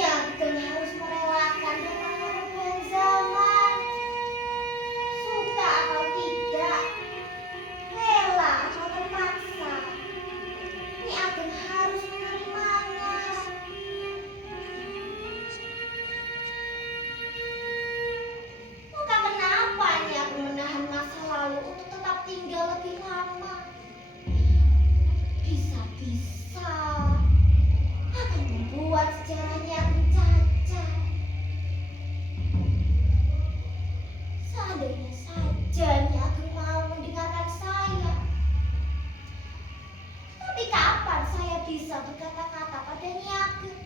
Yakin harus merelakan namanya perubahan zaman. Suka atau tidak, rela atau terpaksa, Nyi Ageng harus menerimanya. Maka kenapa Nyi Ageng menahan masa lalu untuk tetap tinggal lebih lama? Bisa-bisa akan membuat sejarahnya Ageng cacat. Seandainya saja Nyi Ageng mau mendengarkan saya. Tapi kapan saya bisa berkata-kata pada Nyi Ageng?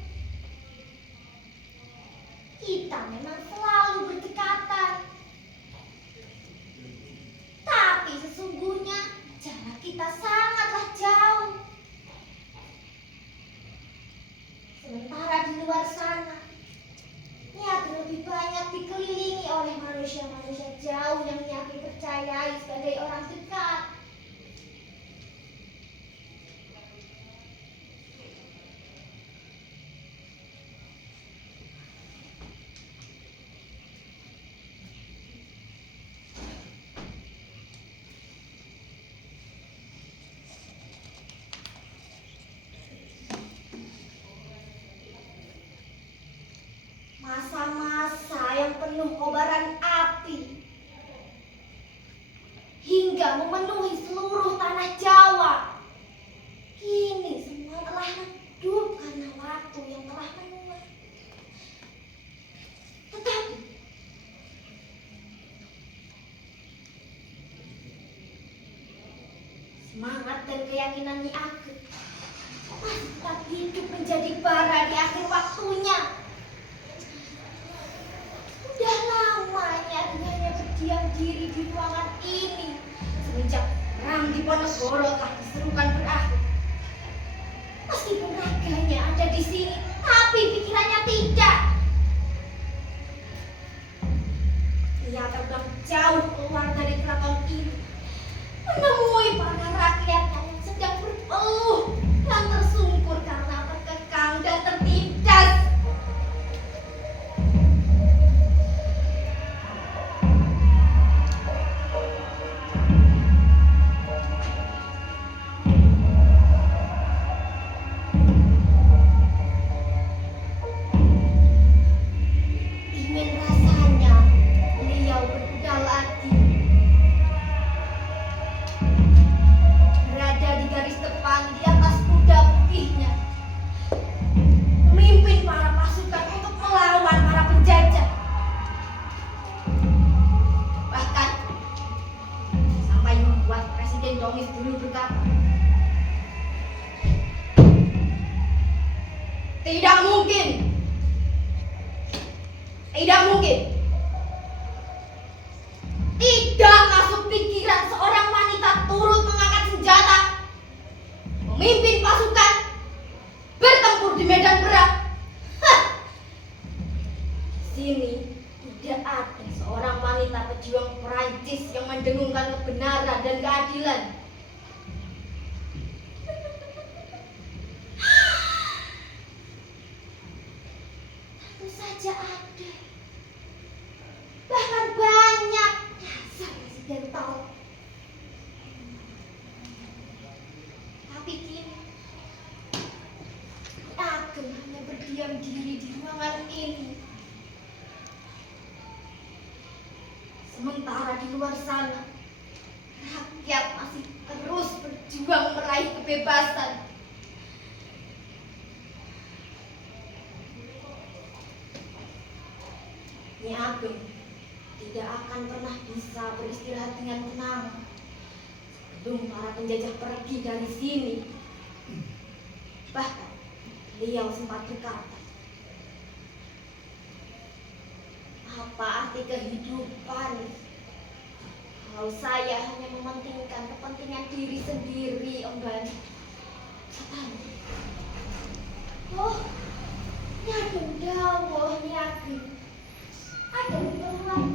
Kita memang selalu berdekatan. Tapi sesungguhnya jarak kita sangatlah jauh. Sementara di luar sana, Nyi Ageng lebih banyak dikelilingi oleh manusia-manusia jauh yang Nyi Ageng percayai sebagai orang dekat. Masa-masa yang penuh kobaran api hingga memenuhi seluruh tanah Jawa, kini semua telah redup karena waktu yang telah menua. Tetapi semangat dan keyakinan Nyi Ageng masih tetap hidup menjadi bara di akhir waktunya. Udah lama Nyi Ageng hanya berdiam diri di ruangan ini semenjak perang di Ponegoro telah diserukan berakhir. Meskipun raganya ada di sini, tapi pikirannya tidak. Ia terbang jauh keluar dari keraton ini, menemui para rakyatnya yang sedang berpeluh dan tersungkur karena terkekang dan tertindas. Ingin rasanya beliau berkuda lagi, berada di garis depan di atas kuda putihnya, memimpin para pasukan untuk melawan para penjajah. Bahkan sampai membuat Presiden Domis dulu berkata, tidak mungkin, tidak masuk pikiran seorang wanita turut mengangkat senjata, memimpin pasukan, bertempur di medan perang. Hah! Sini tidak ada seorang wanita pejuang Perancis yang mendengungkan kebenaran dan keadilan. Tentu saja ada. Bahkan banyak. Saya sudah tahu. Tapi kini Ageng hanya berdiam diri di ruangan ini. Sementara di luar sana, rakyat masih terus berjuang meraih kebebasan. Nyi Ageng tidak akan pernah bisa beristirahat dengan tenang sebelum para penjajah pergi dari sini. Bahkan beliau sempat berkata, apa arti kehidupan kalau saya hanya mementingkan kepentingan diri sendiri, Om Bani? Katanya, oh, Nyi Ageng dawuh, Nyi Ageng, ada keperluan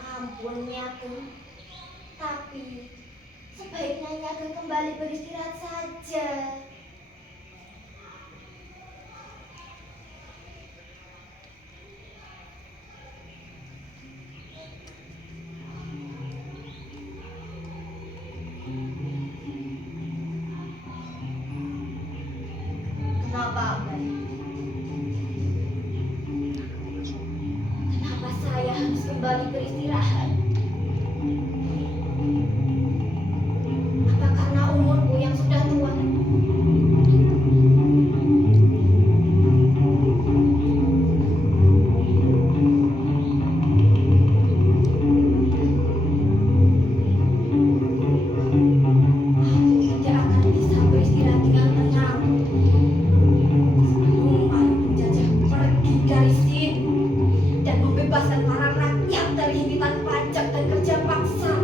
ampun Nyi Ageng. Tapi sebaiknya Nyi Ageng kembali beristirahat saja. Kenapa, Abang? Kenapa saya harus kembali beristirahat? Apa karena umurku yang sudah tua? Aku tidak akan bisa beristirahat dengan tenang sebelum para penjajah pergi dari sini dan membebaskan para rakyat dari himpitan pajak dan kerja paksa.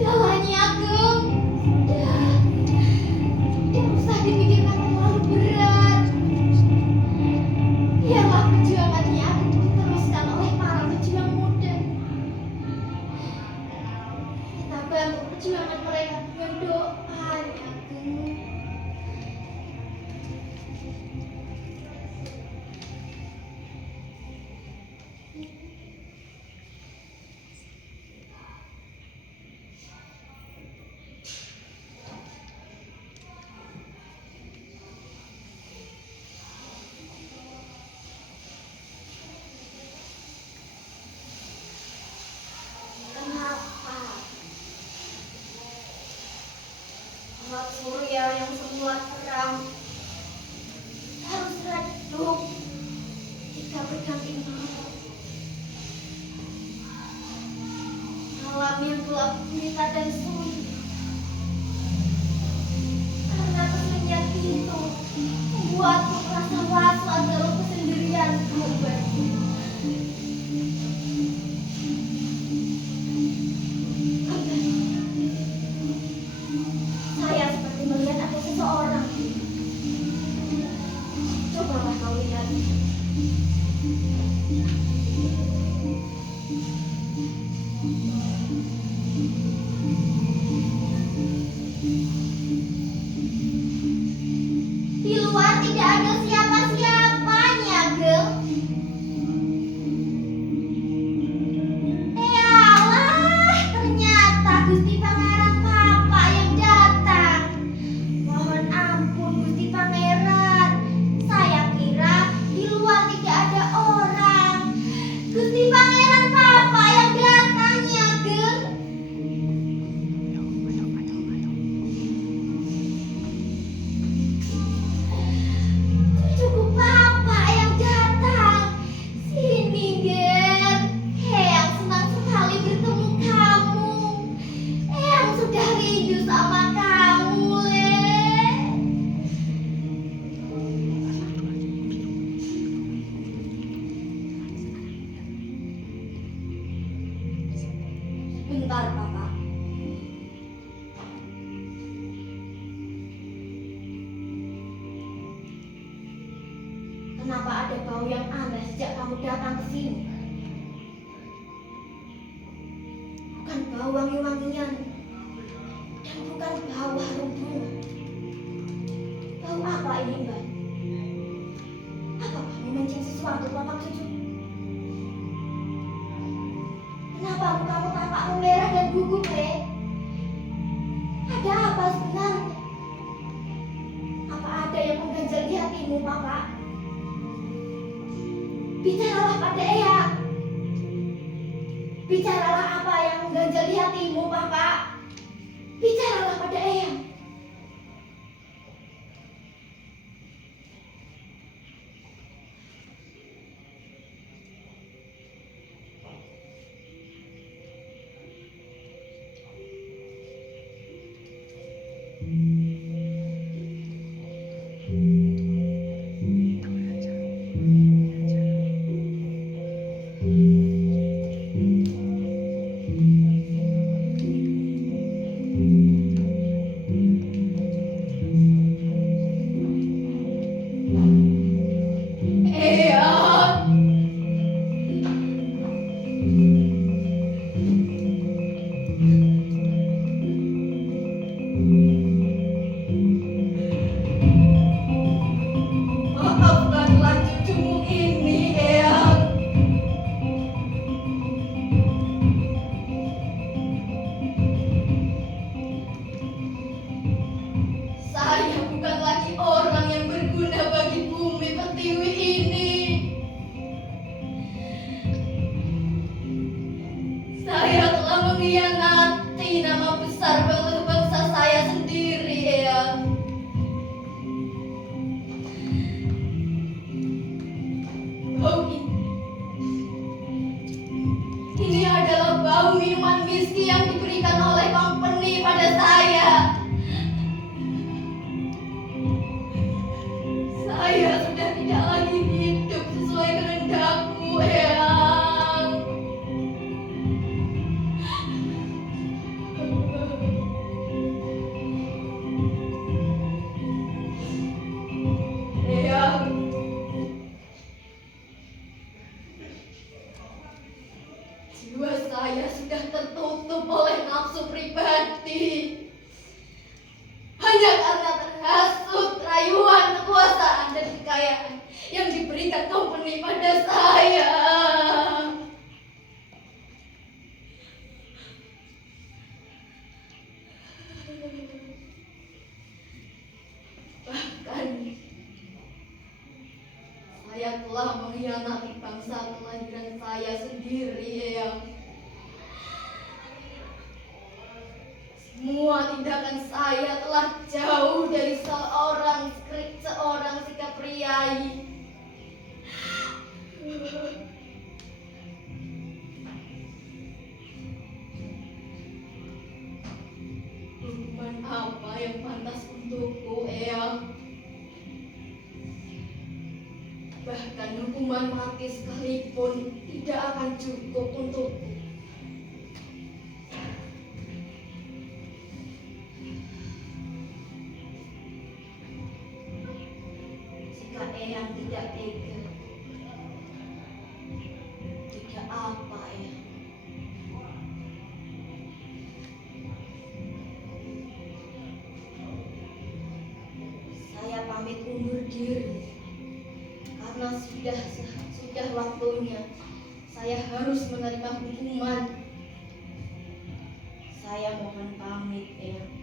Sudahlah Nyi Ageng, tidak usah dipikirkan terlalu berat. Biarlah perjuangan Nyi Ageng diteruskan oleh para pejuang muda. Kita bantu perjuangan mereka dengan doa Nyi Ageng. Kenapa Bapak Surya yang semula terang harus redup jika berganti malam? Malam yang gelap gulita dan sunyi. Karena kesunyian itu membuatku merasa was-was dalam kesendirianku. Saya seperti melihat ada seseorang. Cobalah kau lihat. Di luar tidak ada siapa-siapa, Nyi Ageng. Alah, ternyata Gusti Pangeran Papa yang datang. Mohon ampun Gusti Pangeran, saya kira di luar tidak ada orang. Gusti Pangeran Papa yang datang, Nyi Ageng. Cukup Papa yang datang. Sini, Ger. Eyang senang sekali bertemu kamu. Eyang sudah rindu sama kamu, Le. Sebentar, Papa. Kenapa ada bau yang aneh sejak kamu datang ke sini? Bukan bau wangi-wangian dan bukan bau harum bunga. Bau apa ini, Mbak? Apa kamu mencium sesuatu, Bapak Cucu? Kenapa mukamu tampak memerah dan gugup, Le? Ada apa sebenarnya? Apa ada yang mengganjal di hatimu, Bapak? Bicaralah pada Eyang. Bicaralah apa yang mengganjal di hatimu, Bapak. Bicaralah pada Eyang. Saya telah mengkhianati nama besar bangsa saya sendiri, Eyang. Bau ini adalah bau minuman whisky yang diberikan oleh company pada saya. Saya sudah tidak lagi hidup sesuai kehendakmu, Eyang. Eyang, jiwa saya sudah tertutup oleh nafsu pribadi. Hanya karena terhasut rayuan kekuasaan dan kekayaan yang diberikan company pada saya. Bahkan saya telah mengkhianati bangsa kelahiran saya sendiri, Eyang. Semua tindakan saya telah jauh dari seorang sikap priayi. Hukuman apa yang pantas untukku, Eyang? Bahkan hukuman mati sekalipun tidak akan cukup untukku. Jika Eyang tidak tega, tidak apa, Eyang? Saya pamit undur diri. Karena sudah waktunya saya harus menerima hukuman. Saya mohon pamit, Eyang.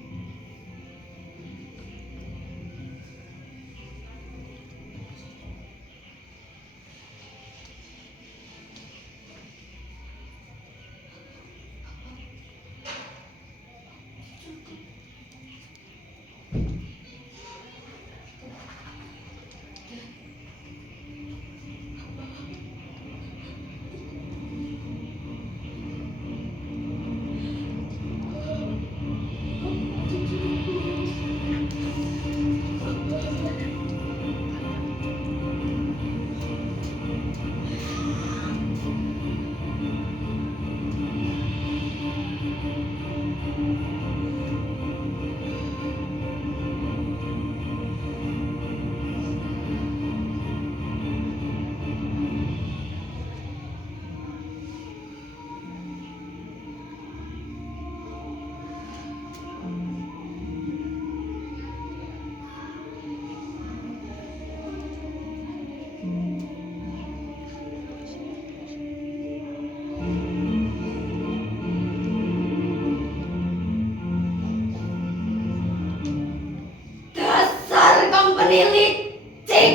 Licik,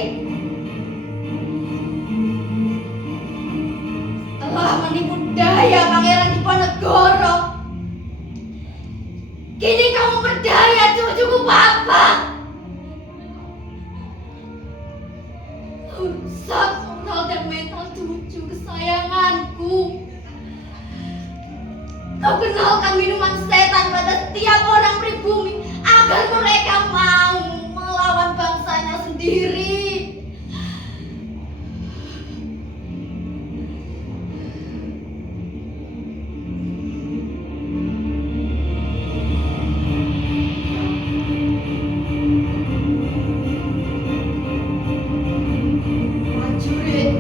telah menipu daya Pangeran Diponegoro. Kini kamu berdaya cucuku papa. Rusak moral dan mental cucu kesayanganku. Kau kenalkan minuman setan pada setiap orang pribumi agar mereka mau melawan bangsanya sendiri. Prajurit,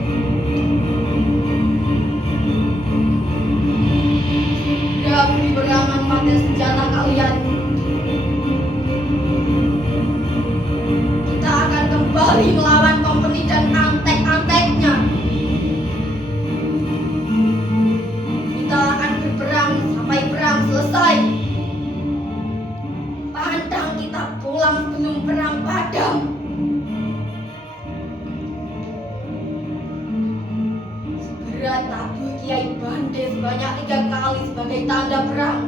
sudah beri berangan pada senjata kalian. Kita akan kembali melawan company dan antek-anteknya. Kita akan berperang sampai perang selesai. Pantang kita pulang sebelum perang padam. Segera tabuh Kiai Bande sebanyak 3 kali sebagai tanda perang.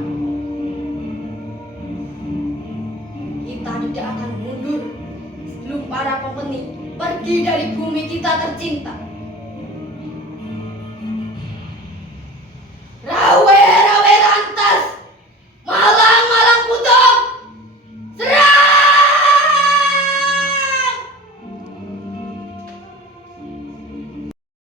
Kita tidak akan mundur sebelum para kompeni pergi dari bumi kita tercinta.